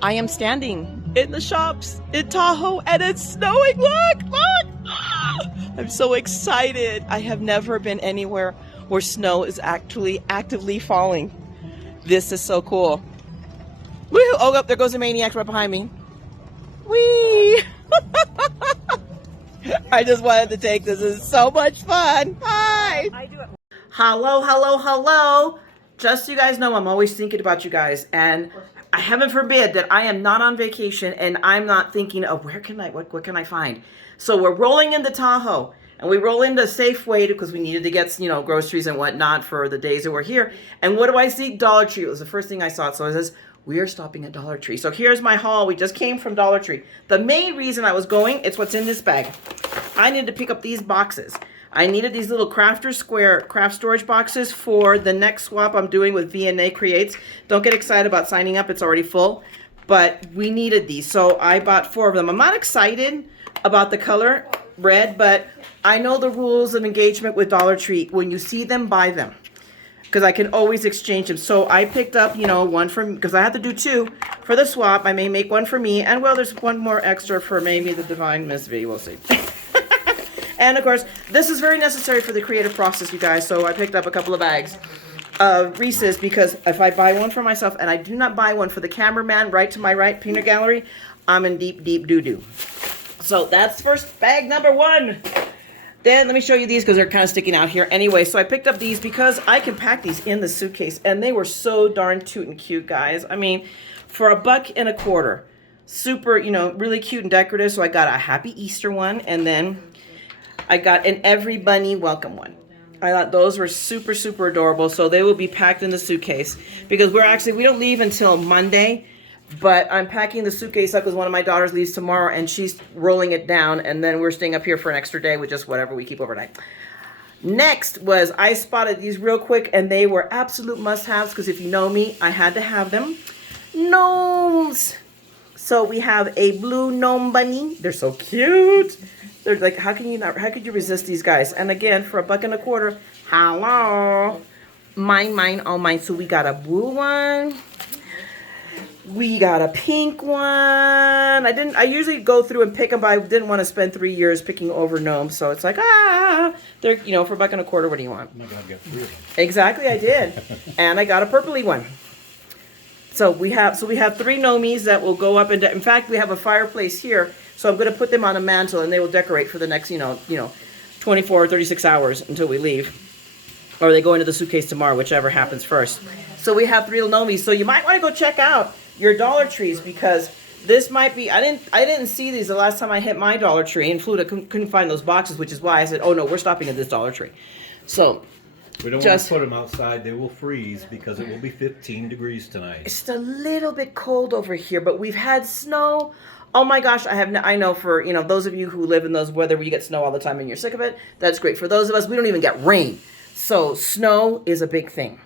I am standing in the shops in Tahoe and it's snowing. Look, look. I'm so excited. I have never been anywhere where snow is actually actively falling. This is so cool. Woo! Oh, there goes a maniac right behind me. Whee! I just wanted to take this. This is so much fun. Hi. Hello, hello, hello. Just so you guys know, I'm always thinking about you guys, and heaven forbid that I am not on vacation and I'm not thinking of what can I find. So we're rolling into Tahoe, and we roll into Safeway because we needed to get, groceries and whatnot for the days that we're here. And what do I see? Dollar Tree. It was the first thing I saw. So it says, we are stopping at Dollar Tree. So here's my haul. We just came from Dollar Tree. The main reason I was going, it's what's in this bag. I needed to pick up these boxes. I needed these little Crafter Square craft storage boxes for the next swap I'm doing with V&A Creates. Don't get excited about signing up. It's already full. But we needed these. So I bought 4 of them. I'm not excited about the color red, but I know the rules of engagement with Dollar Tree. When you see them, buy them, because I can always exchange them. So I picked up, one for, because I have to do 2 for the swap. I may make one for me, and well, there's one more extra for maybe the Divine Miss V. We'll see. And of course, this is very necessary for the creative process, you guys. So I picked up a couple of bags of Reese's, because if I buy one for myself and I do not buy one for the cameraman right to my right, peanut gallery, I'm in deep, deep doo-doo. So that's first bag number 1. Then let me show you these because they're kind of sticking out here. Anyway, so I picked up these because I can pack these in the suitcase, and they were so darn cute and cute, guys. I mean, for $1.25, super, really cute and decorative. So I got a Happy Easter one, and then I got an Every Bunny Welcome one. I thought those were super, super adorable. So they will be packed in the suitcase, because we don't leave until Monday. But I'm packing the suitcase up because one of my daughters leaves tomorrow, and she's rolling it down, and then we're staying up here for an extra day with just whatever we keep overnight. Next was, I spotted these real quick, and they were absolute must-haves, because if you know me, I had to have them. Gnomes. So we have a blue gnome bunny. They're so cute. They're like, how could you resist these guys? And again, for $1.25, hello. Mine, all mine. So we got a blue one. We got a pink one. I usually go through and pick them, but I didn't want to spend 3 years picking over gnomes. So it's like, they're, for $1.25, what do you want? I'm not going to get 3 of them. Exactly, I did. And I got a purpley one. So we have 3 gnomies that will go up, and in fact, we have a fireplace here. So I'm going to put them on a mantle, and they will decorate for the next, 24 or 36 hours until we leave. Or they go into the suitcase tomorrow, whichever happens first. So we have 3 little gnomies. So you might want to go check out your Dollar Trees, because this might be, I didn't see these the last time I hit my Dollar Tree in Florida. Couldn't find those boxes, which is why I said, oh no, we're stopping at this Dollar Tree. So we don't want to put them outside. They will freeze, because it will be 15 degrees tonight. It's a little bit cold over here, but we've had snow. Oh my gosh, I know for, those of you who live in those weather where you get snow all the time and you're sick of it, that's great. For those of us, we don't even get rain. So snow is a big thing.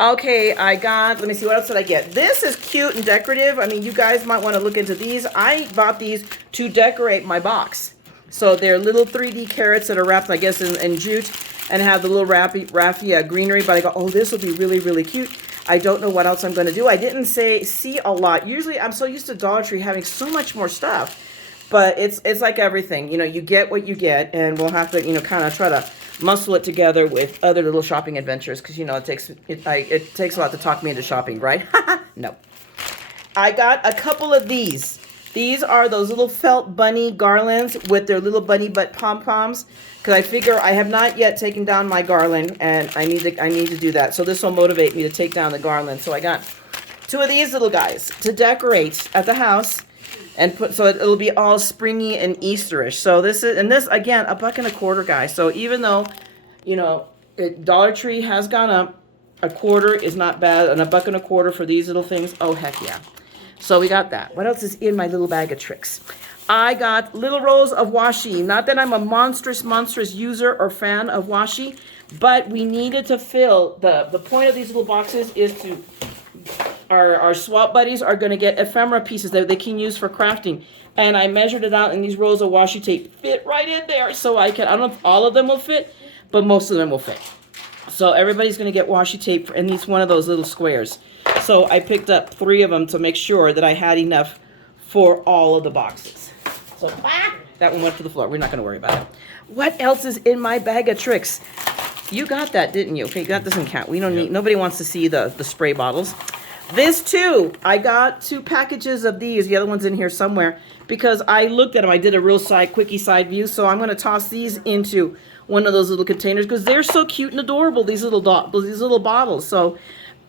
Okay, let me see, what else did I get? This is cute and decorative. I mean, you guys might want to look into these. I bought these to decorate my box. So they're little 3D carrots that are wrapped, I guess, in jute, and have the little raffia greenery. But I go, oh, this will be really, really cute. I don't know what else I'm going to do. I didn't see a lot. Usually, I'm so used to Dollar Tree having so much more stuff. But it's like everything. You get what you get, and we'll have to, kind of try to muscle it together with other little shopping adventures, because it takes a lot to talk me into shopping, right? No. I got a couple of these. These are those little felt bunny garlands with their little bunny butt pom-poms, because I figure I have not yet taken down my garland, and I need to do that. So this will motivate me to take down the garland. So I got 2 of these little guys to decorate at the house, and so it'll be all springy and Easterish. So this again, $1.25, guys. So even though, Dollar Tree has gone up, $1 is not bad, and $1.25 for these little things. Oh heck yeah! So we got that. What else is in my little bag of tricks? I got little rolls of washi. Not that I'm a monstrous user or fan of washi, but we needed to fill the point of these little boxes is to. Our swap buddies are going to get ephemera pieces that they can use for crafting. And I measured it out, and these rolls of washi tape fit right in there. So I don't know if all of them will fit, but most of them will fit. So everybody's going to get washi tape in each one of those little squares. So I picked up 3 of them to make sure that I had enough for all of the boxes. So that one went to the floor. We're not going to worry about it. What else is in my bag of tricks? You got that, didn't you? Okay, that doesn't count. We don't need, nobody wants to see the spray bottles. This too, I got 2 packages of these. The other one's in here somewhere because I looked at them. I did a real quickie side view. So I'm going to toss these into one of those little containers because they're so cute and adorable. These little bottles. So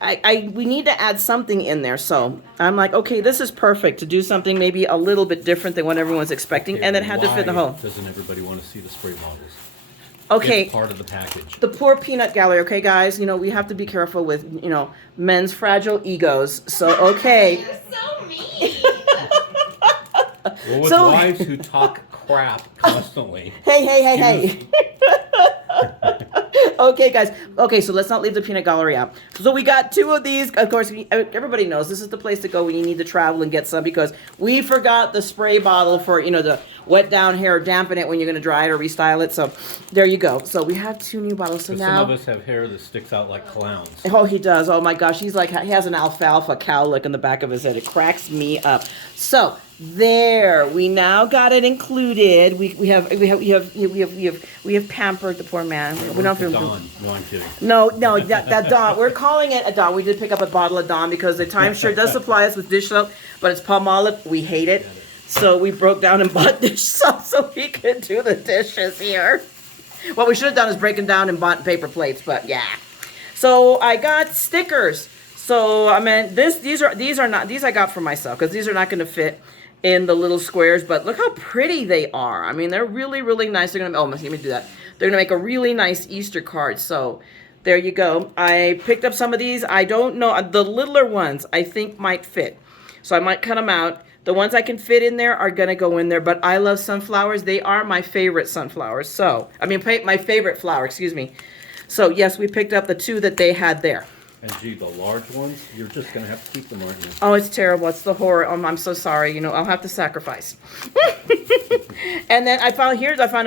we need to add something in there. So I'm like, okay, this is perfect to do something maybe a little bit different than what everyone's expecting, Okay, and it had to fit in the hole. Doesn't everybody want to see the spray bottles? Okay. It's part of the package. The poor peanut gallery, okay, guys? You know, we have to be careful with, you know, men's fragile egos. So, okay. You're so mean. Well, with wives who talk crap constantly. Hey. Okay, guys. Okay, so let's not leave the peanut gallery out. So we got 2 of these. Of course, everybody knows this is the place to go when you need to travel and get some because we forgot the spray bottle for, you know, the wet down hair or dampen it when you're going to dry it or restyle it. So there you go. So we have 2 new bottles. So now some of us have hair that sticks out like clowns. Oh, he does. Oh my gosh, he's like, he has an alfalfa cow look in the back of his head. It cracks me up. So there, we now got it included. We have pampered the poor man. We don't have to. Dawn. No, I'm kidding. No, that Dawn. We're calling it a Dawn. We did pick up a bottle of Dawn because the timeshare does supply us with dish soap, but it's Palmolive. We hate it. So we broke down and bought dish soap so we could do the dishes here. What we should have done is breaking down and bought paper plates, but yeah. So I got stickers. So I mean, these I got for myself because these are not going to fit in the little squares, but look how pretty they are. I mean, they're really, really nice. They're gonna, let me do that. They're gonna make a really nice Easter card. So there you go. I picked up some of these. I don't know, the littler ones I think might fit. So I might cut them out. The ones I can fit in there are gonna go in there, but I love sunflowers. They are my favorite sunflowers. So, I mean, my favorite flower, excuse me. So yes, we picked up the 2 that they had there. And gee, the large ones, you're just going to have to keep them, aren't you? Oh, it's terrible. It's the horror. I'm so sorry. You know, I'll have to sacrifice. And then I found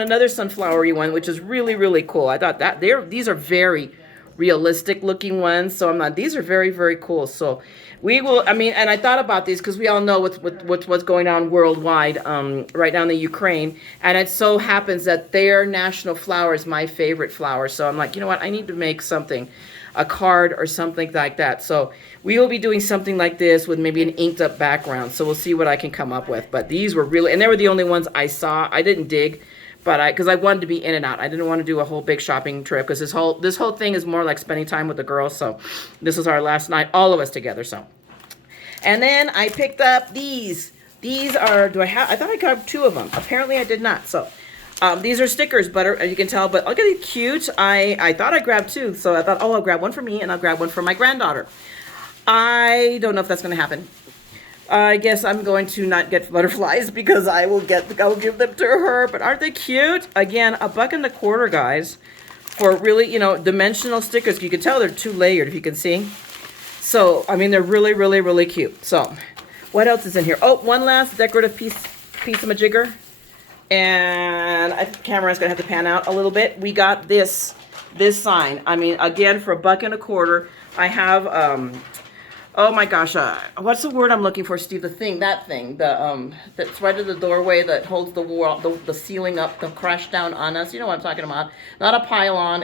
another sunflowery one, which is really, really cool. I thought that these are very realistic looking ones. So these are very, very cool. So we will, I mean, and I thought about these because we all know what's going on worldwide right now in the Ukraine. And it so happens that their national flower is my favorite flower. So I'm like, you know what? I need to make something, a card or something like that. So we will be doing something like this with maybe an inked up background. So we'll see what I can come up with. But these were really, and they were the only ones I saw. I didn't dig, but because I wanted to be in and out. I didn't want to do a whole big shopping trip because this whole thing is more like spending time with the girls. So this is our last night, all of us together. So, and then I picked up these. These are, I thought I got 2 of them. Apparently I did not. So these are stickers, as you can tell, but look at these cute. I thought I grabbed 2, so I thought, oh, I'll grab one for me and I'll grab one for my granddaughter. I don't know if that's going to happen. I guess I'm going to not get butterflies because I will give them to her, but aren't they cute? Again, $1.25, guys, for really, you know, dimensional stickers. You can tell they're 2 layered, if you can see. So, I mean, they're really, really, really cute. So, what else is in here? Oh, one last decorative piece of majigger. And I think the camera's gonna have to pan out a little bit. We got this sign. I mean, again, for $1.25. I have oh my gosh, what's the word I'm looking for, Steve? That thing, that's right at the doorway that holds the wall, the ceiling up, the crash down on us. You know what I'm talking about? Not a pylon,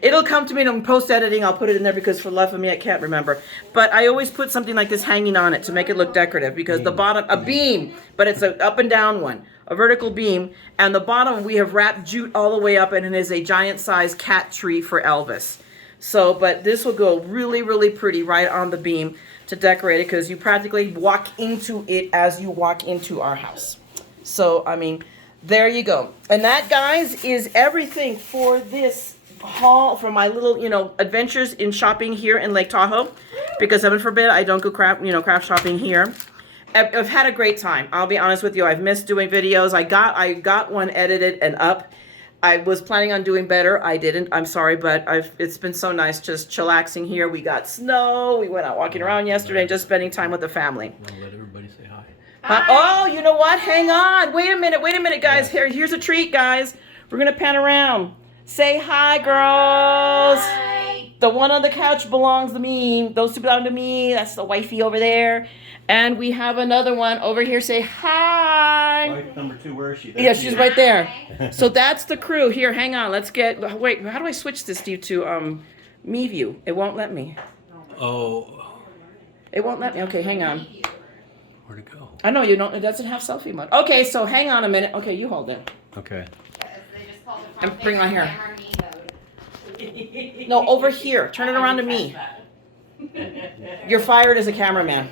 it'll come to me in post editing. I'll put it in there because for the life of me I can't remember. But I always put something like this hanging on it to make it look decorative because the bottom, a beam, but it's an up and down one, a vertical beam, and the bottom we have wrapped jute all the way up, and it is a giant size cat tree for Elvis. So, but this will go really, really pretty right on the beam to decorate it because you practically walk into it as you walk into our house. So, I mean, there you go. And that, guys, is everything for this haul, for my little, you know, adventures in shopping here in Lake Tahoe, because heaven forbid I don't go craft shopping here. I've had a great time. I'll be honest with you. I've missed doing videos. I got one edited and up. I was planning on doing better. I didn't. I'm sorry, but it's been so nice just chillaxing here. We got snow. We went out walking around yesterday, just spending time with the family. I'll let everybody say hi. Oh, you know what? Hang on. Wait a minute, guys. Here's a treat, guys. We're gonna pan around. Say hi, girls. Hi. The one on the couch belongs to me. Those two belong to me. That's the wifey over there. And we have another one over here. Say hi. Wife number 2, where is she? There Yeah, she she's is. right there. So that's the crew. Here, hang on. Let's get, wait, how do I switch this to me view? It won't let me. Oh. It won't let me. Okay, hang on. Where'd it go? I know you don't, it doesn't have selfie mode. Okay, so hang on a minute. Okay, you hold it. Okay. And bring my hair. No, over here. Turn it around to me. You're fired as a cameraman.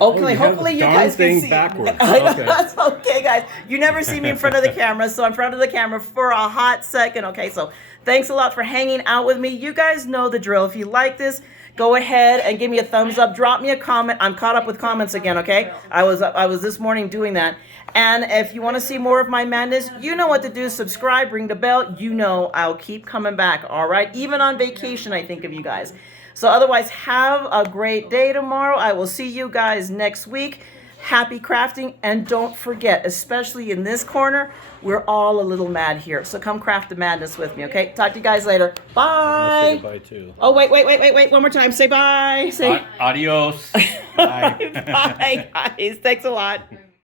Okay, you have hopefully the you darn guys can thing see. backwards. Okay. Okay. That's okay, guys. You never see me in front of the camera, so I'm in front of the camera for a hot second. Okay, so thanks a lot for hanging out with me. You guys know the drill. If you like this, go ahead and give me a thumbs up. Drop me a comment. I'm caught up with comments again, okay? I was this morning doing that. And if you want to see more of my madness, you know what to do. Subscribe, ring the bell. You know I'll keep coming back, all right? Even on vacation, I think of you guys. So otherwise, have a great day tomorrow. I will see you guys next week. Happy crafting. And don't forget, especially in this corner, we're all a little mad here. So come craft the madness with me, okay? Talk to you guys later. I'll say Bye. goodbye too. Oh, wait. One more time. Say bye. Say Adios. Bye. bye, guys. Thanks a lot.